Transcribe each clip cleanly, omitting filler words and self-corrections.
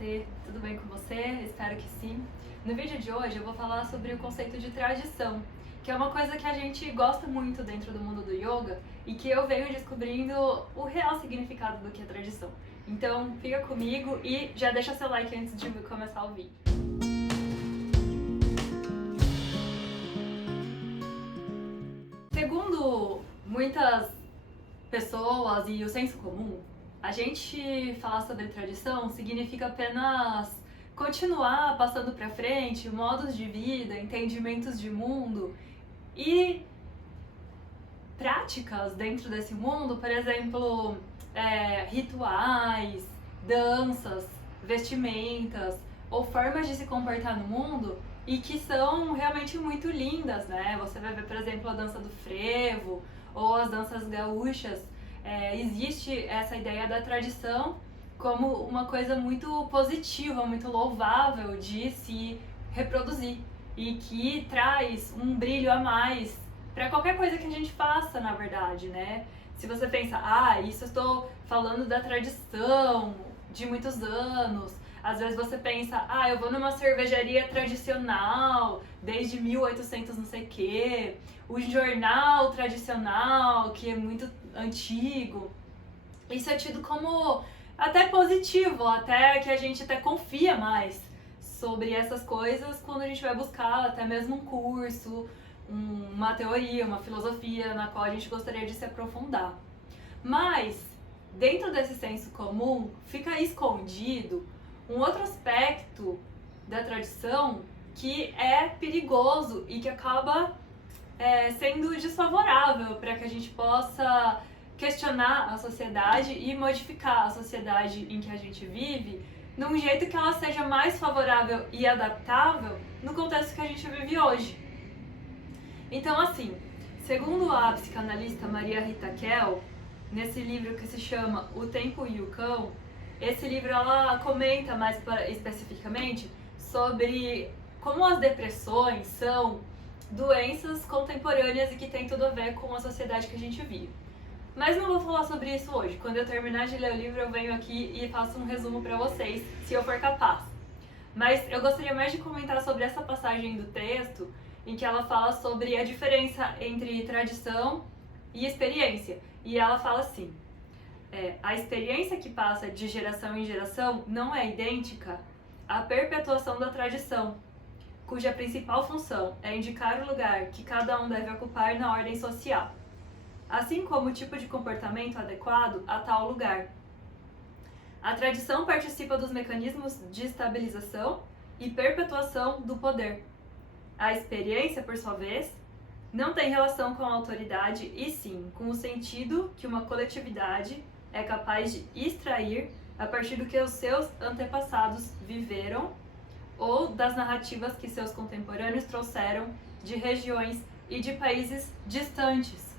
Namastê, tudo bem com você? Espero que sim. No vídeo de hoje eu vou falar sobre o conceito de tradição, que é uma coisa que a gente gosta muito dentro do mundo do yoga e que eu venho descobrindo o real significado do que é tradição. Então fica comigo e já deixa seu like antes de começar o vídeo. Segundo muitas pessoas e o senso comum, a gente falar sobre tradição significa apenas continuar passando para frente modos de vida, entendimentos de mundo e práticas dentro desse mundo, por exemplo, rituais, danças, vestimentas ou formas de se comportar no mundo e que são realmente muito lindas, né? Você vai ver, por exemplo, a dança do frevo ou as danças gaúchas. Existe essa ideia da tradição como uma coisa muito positiva, muito louvável de se reproduzir e que traz um brilho a mais para qualquer coisa que a gente faça, na verdade, né? Se você pensa, isso eu estou falando da tradição de muitos anos, às vezes você pensa, eu vou numa cervejaria tradicional desde 1800 não sei o quê, o jornal tradicional que é muito antigo. Isso é tido como até positivo, até que a gente até confia mais sobre essas coisas quando a gente vai buscar até mesmo um curso, uma teoria, uma filosofia na qual a gente gostaria de se aprofundar. Mas, dentro desse senso comum, fica escondido um outro aspecto da tradição que é perigoso e que acaba sendo desfavorável para que a gente possa questionar a sociedade e modificar a sociedade em que a gente vive num jeito que ela seja mais favorável e adaptável no contexto que a gente vive hoje. Então, assim, segundo a psicanalista Maria Rita Kell, nesse livro que se chama O Tempo e o Cão, esse livro ela comenta mais especificamente sobre como as depressões são doenças contemporâneas e que tem tudo a ver com a sociedade que a gente vive. Mas não vou falar sobre isso hoje. Quando eu terminar de ler o livro, eu venho aqui e faço um resumo para vocês, se eu for capaz. Mas eu gostaria mais de comentar sobre essa passagem do texto, em que ela fala sobre a diferença entre tradição e experiência. E ela fala assim, a experiência que passa de geração em geração não é idêntica à perpetuação da tradição, cuja principal função é indicar o lugar que cada um deve ocupar na ordem social, assim como o tipo de comportamento adequado a tal lugar. A tradição participa dos mecanismos de estabilização e perpetuação do poder. A experiência, por sua vez, não tem relação com a autoridade e sim com o sentido que uma coletividade é capaz de extrair a partir do que os seus antepassados viveram ou das narrativas que seus contemporâneos trouxeram de regiões e de países distantes.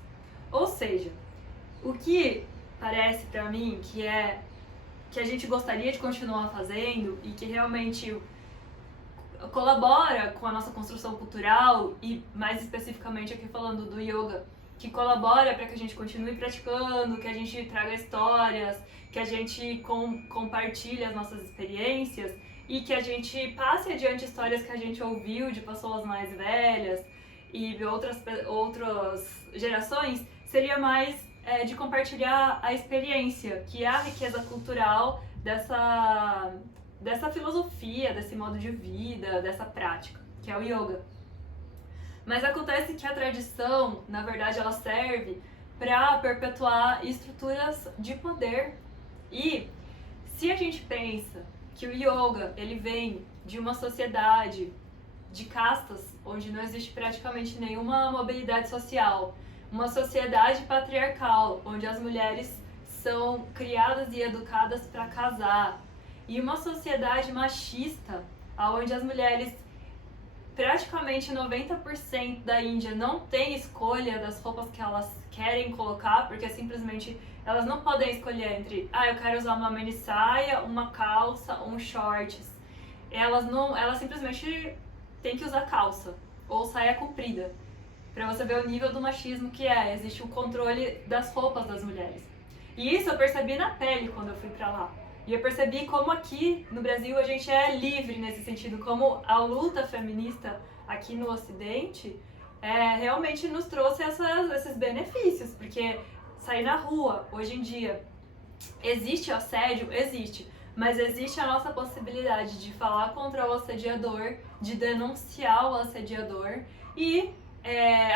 Ou seja, o que parece para mim que a gente gostaria de continuar fazendo e que realmente colabora com a nossa construção cultural e mais especificamente aqui falando do yoga, que colabora para que a gente continue praticando, que a gente traga histórias, que a gente compartilhe as nossas experiências e que a gente passe adiante histórias que a gente ouviu de pessoas mais velhas e de outras gerações, seria mais de compartilhar a experiência, que é a riqueza cultural dessa filosofia, desse modo de vida, dessa prática, que é o yoga. Mas acontece que a tradição, na verdade, ela serve para perpetuar estruturas de poder. E se a gente pensa que o yoga ele vem de uma sociedade de castas, onde não existe praticamente nenhuma mobilidade social, uma sociedade patriarcal, onde as mulheres são criadas e educadas para casar, e uma sociedade machista, onde as mulheres, praticamente 90% da Índia não tem escolha das roupas que elas querem colocar, porque simplesmente elas não podem escolher entre, eu quero usar uma mini saia, uma calça, um shorts. Elas simplesmente têm que usar calça ou saia comprida. Pra você ver o nível do machismo que existe o controle das roupas das mulheres. E isso eu percebi na pele quando eu fui pra lá. E eu percebi como aqui no Brasil a gente é livre nesse sentido, como a luta feminista aqui no Ocidente realmente nos trouxe esses benefícios, porque sair na rua, hoje em dia, existe assédio? Existe. Mas existe a nossa possibilidade de falar contra o assediador, de denunciar o assediador e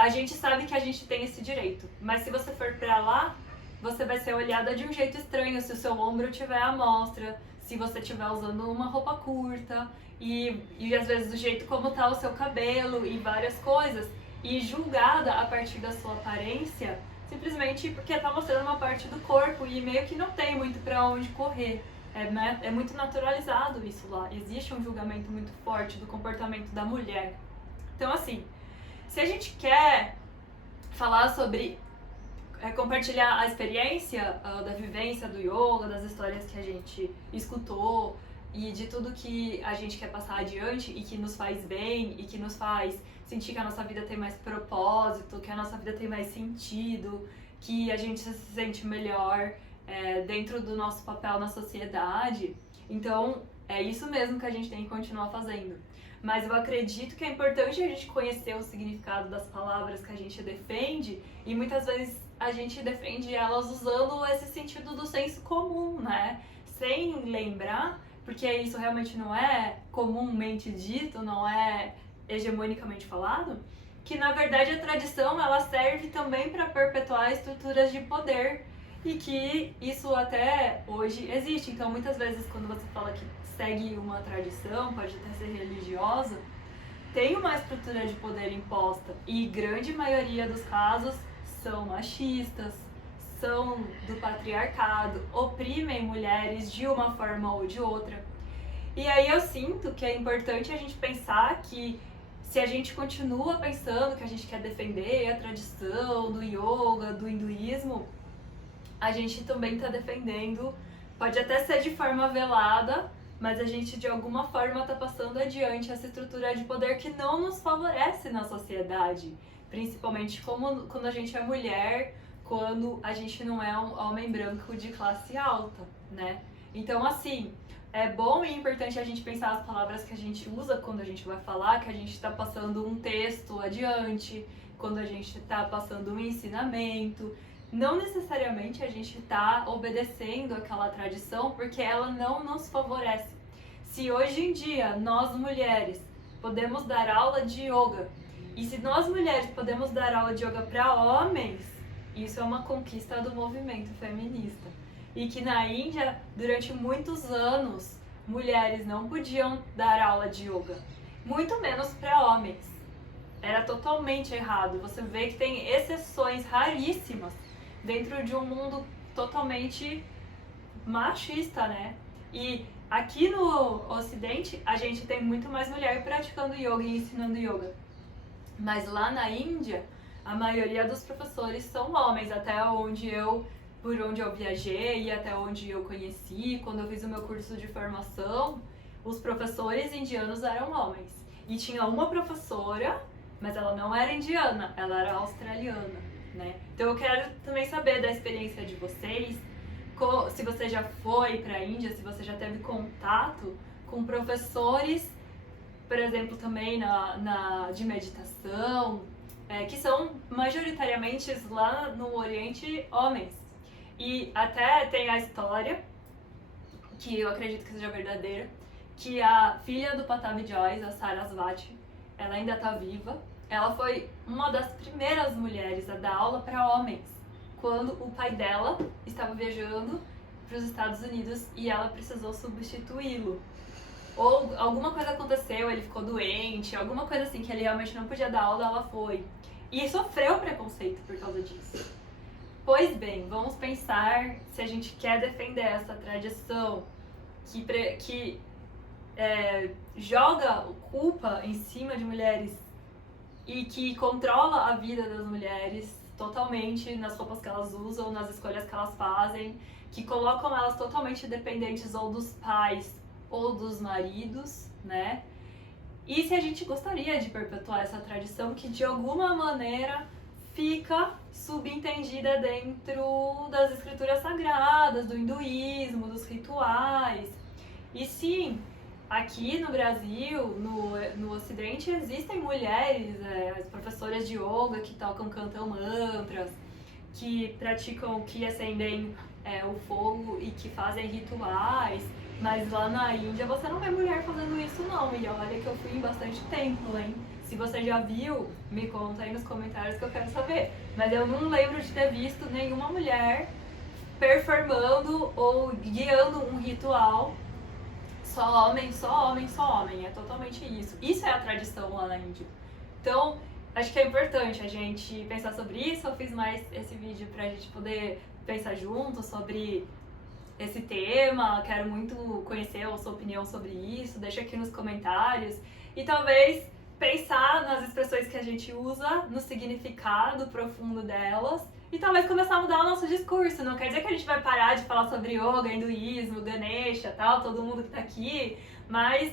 a gente sabe que a gente tem esse direito. Mas se você for pra lá, você vai ser olhada de um jeito estranho se o seu ombro tiver à mostra, se você estiver usando uma roupa curta e às vezes do jeito como tá o seu cabelo e várias coisas, e julgada a partir da sua aparência, simplesmente porque tá mostrando uma parte do corpo e meio que não tem muito pra onde correr. É muito naturalizado isso lá. Existe um julgamento muito forte do comportamento da mulher. Então, assim, se a gente quer falar sobre compartilhar a experiência da vivência do yoga, das histórias que a gente escutou e de tudo que a gente quer passar adiante e que nos faz bem e que nos faz sentir que a nossa vida tem mais propósito, que a nossa vida tem mais sentido, que a gente se sente melhor dentro do nosso papel na sociedade. Então, é isso mesmo que a gente tem que continuar fazendo. Mas eu acredito que é importante a gente conhecer o significado das palavras que a gente defende e muitas vezes a gente defende elas usando esse sentido do senso comum, né? Sem lembrar, porque isso realmente não é comumente dito, não é hegemonicamente falado, que na verdade a tradição ela serve também para perpetuar estruturas de poder e que isso até hoje existe. Então muitas vezes quando você fala que segue uma tradição, pode até ser religiosa, tem uma estrutura de poder imposta e grande maioria dos casos são machistas, são do patriarcado, oprimem mulheres de uma forma ou de outra. E aí eu sinto que é importante a gente pensar que se a gente continua pensando que a gente quer defender a tradição do yoga, do hinduísmo, a gente também está defendendo, pode até ser de forma velada, mas a gente de alguma forma está passando adiante essa estrutura de poder que não nos favorece na sociedade, principalmente quando a gente é mulher, quando a gente não é um homem branco de classe alta, né? Então, assim, é bom e importante a gente pensar as palavras que a gente usa quando a gente vai falar, que a gente está passando um texto adiante, quando a gente está passando um ensinamento. Não necessariamente a gente está obedecendo aquela tradição porque ela não nos favorece. Se hoje em dia nós mulheres podemos dar aula de yoga e se nós mulheres podemos dar aula de yoga para homens, isso é uma conquista do movimento feminista. E que na Índia, durante muitos anos, mulheres não podiam dar aula de yoga, muito menos para homens. Era totalmente errado. Você vê que tem exceções raríssimas dentro de um mundo totalmente machista, né? E aqui no Ocidente, a gente tem muito mais mulher praticando yoga e ensinando yoga. Mas lá na Índia, a maioria dos professores são homens, por onde eu viajei e até onde eu conheci. Quando eu fiz o meu curso de formação, os professores indianos eram homens. E tinha uma professora, mas ela não era indiana, ela era australiana, né? Então eu quero também saber da experiência de vocês, se você já foi para a Índia, se você já teve contato com professores, por exemplo, também de meditação, que são majoritariamente lá no Oriente homens. E até tem a história, que eu acredito que seja verdadeira, que a filha do Patabi Jois, a Sarasvati, ela ainda está viva. Ela foi uma das primeiras mulheres a dar aula para homens, quando o pai dela estava viajando para os Estados Unidos e ela precisou substituí-lo. Ou alguma coisa aconteceu, ele ficou doente, alguma coisa assim que ele realmente não podia dar aula, ela foi. E sofreu preconceito por causa disso. Pois bem, vamos pensar se a gente quer defender essa tradição que joga culpa em cima de mulheres e que controla a vida das mulheres totalmente nas roupas que elas usam, nas escolhas que elas fazem, que colocam elas totalmente dependentes ou dos pais ou dos maridos, né? E se a gente gostaria de perpetuar essa tradição que de alguma maneira fica subentendida dentro das escrituras sagradas, do hinduísmo, dos rituais. E sim, aqui no Brasil, no Ocidente, existem mulheres, as professoras de yoga que cantam mantras, que praticam, que acendem o fogo e que fazem rituais. Mas lá na Índia você não vê mulher fazendo isso não. E olha que eu fui em bastante templo, hein? Se você já viu, me conta aí nos comentários que eu quero saber. Mas eu não lembro de ter visto nenhuma mulher performando ou guiando um ritual. Só homem, só homem, só homem. É totalmente isso. Isso é a tradição lá na Índia. Então, acho que é importante a gente pensar sobre isso. Eu fiz mais esse vídeo pra gente poder pensar junto sobre esse tema. Quero muito conhecer a sua opinião sobre isso. Deixa aqui nos comentários. E talvez pensar nas expressões que a gente usa, no significado profundo delas. E talvez começar a mudar o nosso discurso. Não quer dizer que a gente vai parar de falar sobre yoga, hinduísmo, Ganesha, tal, todo mundo que tá aqui. Mas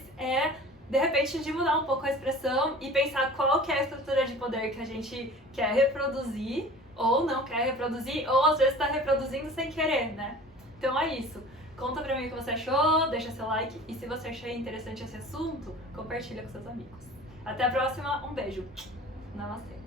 de repente, de mudar um pouco a expressão e pensar qual que é a estrutura de poder que a gente quer reproduzir ou não quer reproduzir, ou às vezes tá reproduzindo sem querer, né? Então é isso. Conta pra mim o que você achou, deixa seu like e se você achou interessante esse assunto, compartilha com seus amigos. Até a próxima, um beijo. Namastê.